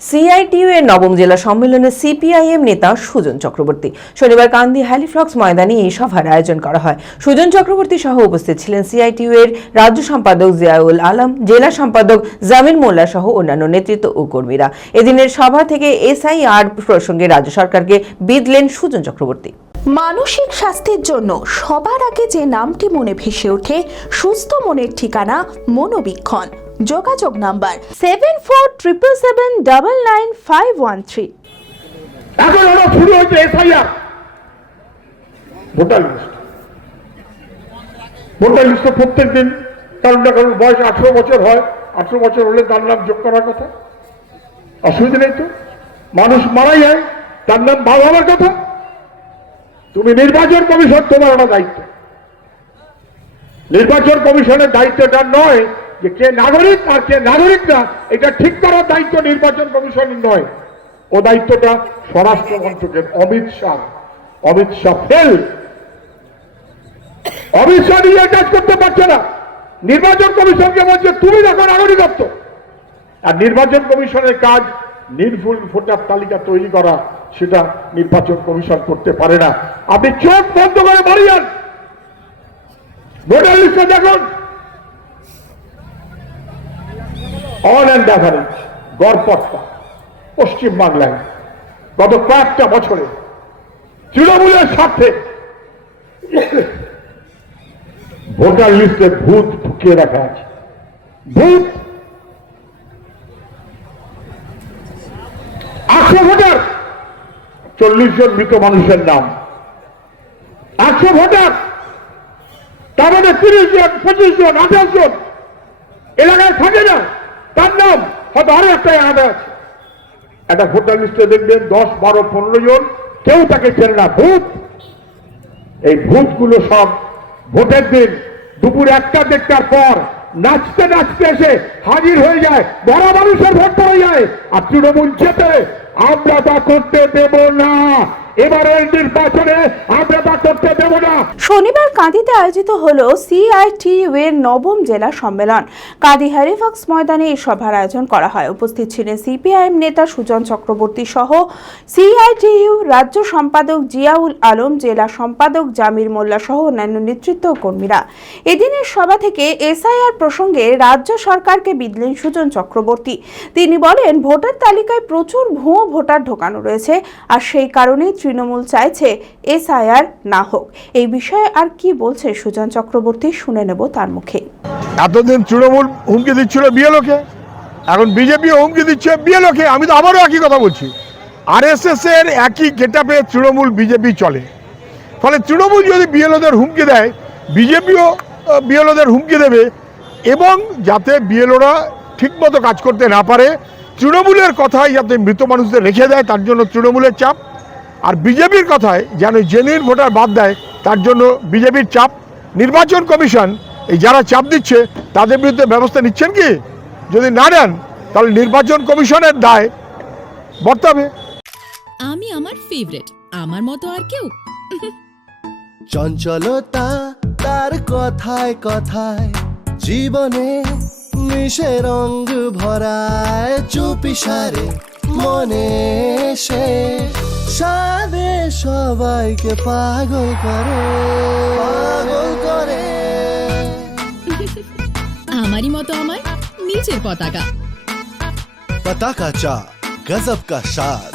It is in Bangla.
সিআইটিইউ এর নবম জেলা সম্মেলনে সিপিআইএম নেতা সুজন চক্রবর্তী। শনিবার কান্দি হ্যালিফ্লক্স ময়দানে এই সভার আয়োজন করা হয়। সুজন চক্রবর্তী সহ উপস্থিত ছিলেন সিআইটিউ এর রাজ্য সম্পাদক জিয়াউল আলম, জেলা সম্পাদক জামির মোল্লা সহ অন্যান্য নেতৃত্ব ও কর্মীরা। এদিনের সভা থেকে এসআইআর প্রসঙ্গে রাজ্য সরকারকে বিদলেন সুজন চক্রবর্তী। মানসিক স্বাস্থ্যের জন্য সবার আগে যে নামটি মনে ভেসে ওঠে, সুস্থ মনের ঠিকানা মনোবীক্ষণ। যোগাযোগ number seven four triple seven double nine five one three. এখন হলো শুরু হয়েছে এসআইআর ভোটার লিস্ট। ভোটার লিস্টে প্রত্যেক দিন, কারণ না কারণ বয়স আঠেরো বছর হয়, আঠেরো বছর হলে তার নাম যোগ করার কথা। অসুবিধা নেই তো? মানুষ মারা যায়, তার নাম ভালো হওয়ার কথা। তুমি নির্বাচন কমিশন, তোমার ওটা দায়িত্ব। নির্বাচন কমিশনের দায়িত্বটা নয় যে কে নাগরিক আর কে নাগরিক না এটা ঠিক করার দায়িত্ব নির্বাচন কমিশনের নয়। ও দায়িত্বটা স্বরাষ্ট্র মন্ত্রকের অমিত শাহ। অমিত শাহ ফেল অমিত শাহ নিজে কাজ করতে পারছে না। নির্বাচন কমিশনকে বলছে, তুমি দেখো নাগরিকত্ব। আর নির্বাচন কমিশনের কাজ নির্ভুল ভোটার তালিকা তৈরি করা, সেটা নির্বাচন কমিশন করতে পারে না। আপনি চোখ বন্ধ করে বাড়ি যান। ভোটার লিস্টে দেখুন। অন অ্যান্ড অ্যাভারেজ গড়পট্টা পশ্চিমবাংলায় গত কয়েকটা বছরে তৃণমূলের স্বার্থে ভোটার লিস্টে ভূত ঢুকিয়ে রাখা আছে ভূত! একশো ভোটার! চল্লিশ জন মৃত মানুষের নাম। একশো ভোটার! তার মধ্যে তিরিশ জন, পঁচিশ জন, আঠাশ জন এলাকায় থাকে না। তার নাম হয়তো আরও একটা আলাদা আছে একটা ভোটার লিস্টে দেখবেন, দশ, বারো, পনেরো জন, কেউ তাকে চেনে না। ভূত। এই ভূতগুলো সব ভোটের দিন দুপুর একটা দেড়টার পর নাচতে নাচতে এসে হাজির হয়ে যায়, বড় মানুষের ভোট পড়ে যায়। আর তৃণমূল চেপে, আমরা তা করতে দেব না। শনিবার কাঁদিতে আয়োজিত হল সিআইটিইউ এর নবম জেলা সম্মেলন। কাঁদি হ্যারিফক্স ময়দানে এই সভার আয়োজন করা হয়। উপস্থিত ছিলেন সিপিআইএম নেতা সুজন চক্রবর্তী সহ সিআইটিইউ রাজ্য সম্পাদক জিয়াউল আলম, জেলা সম্পাদক জামির মোল্লা সহ অন্যান্য নেতৃত্ব কর্মীরা। এদিনের সভা থেকে এসআইআর প্রসঙ্গে রাজ্য সরকারকে বিদলেন সুজন চক্রবর্তী। তিনি বলেন, ভোটার তালিকায় প্রচুর ভুয়ো ভোটার ঢোকানো রয়েছে, আর সেই কারণেই তৃণমূল চাইছে এসআইআর না হোক। এই বিষয়ে আর কি বলছে সুজন চক্রবর্তী? শুনে নেব তার মুখে। এতদিন তৃণমূল হুমকি দিচ্ছিল বিএলওকে এখন বিজেপি হুমকি দিচ্ছে বিএলওকে আমি তো আবারও একই কথা বলছি। আরএসএস এর একই গেটাপে তৃণমূল বিজেপি চলে। ফলে তৃণমূল যদি বিএলওদের হুমকি দেয়, বিজেপিও বিএলওদের হুমকি দেবে। এবং যাতে বিএলওরা ঠিকমতো কাজ করতে না পারে, তৃণমূলের কথাই যাতে মৃত মানুষদের রেখে দেয়, তার জন্য তৃণমূলের চাপ। আর বিজেপির কথায় যেন জেনুইন ভোটার বাদ দেয় তার জন্য বিজেপির চাপ। নির্বাচন কমিশন এই যারা চাপ দিচ্ছে তাদের বিরুদ্ধে ব্যবস্থা নিচ্ছেন কি? যদি না নেন তাহলে নির্বাচন কমিশনের দায় বর্তাবে। আমি আমার ফেভারিট আমার মতো আর কেউ। চঞ্চলতা তার কথায় কথায় জীবনে মিশে রঙ ভরায় চুপি সারে মনে সে সবাইকে পাগল করে। পাগল করে। আমারই মতো আমার নিচের পতাকা। পতাকা চা গজব কা স্বাদ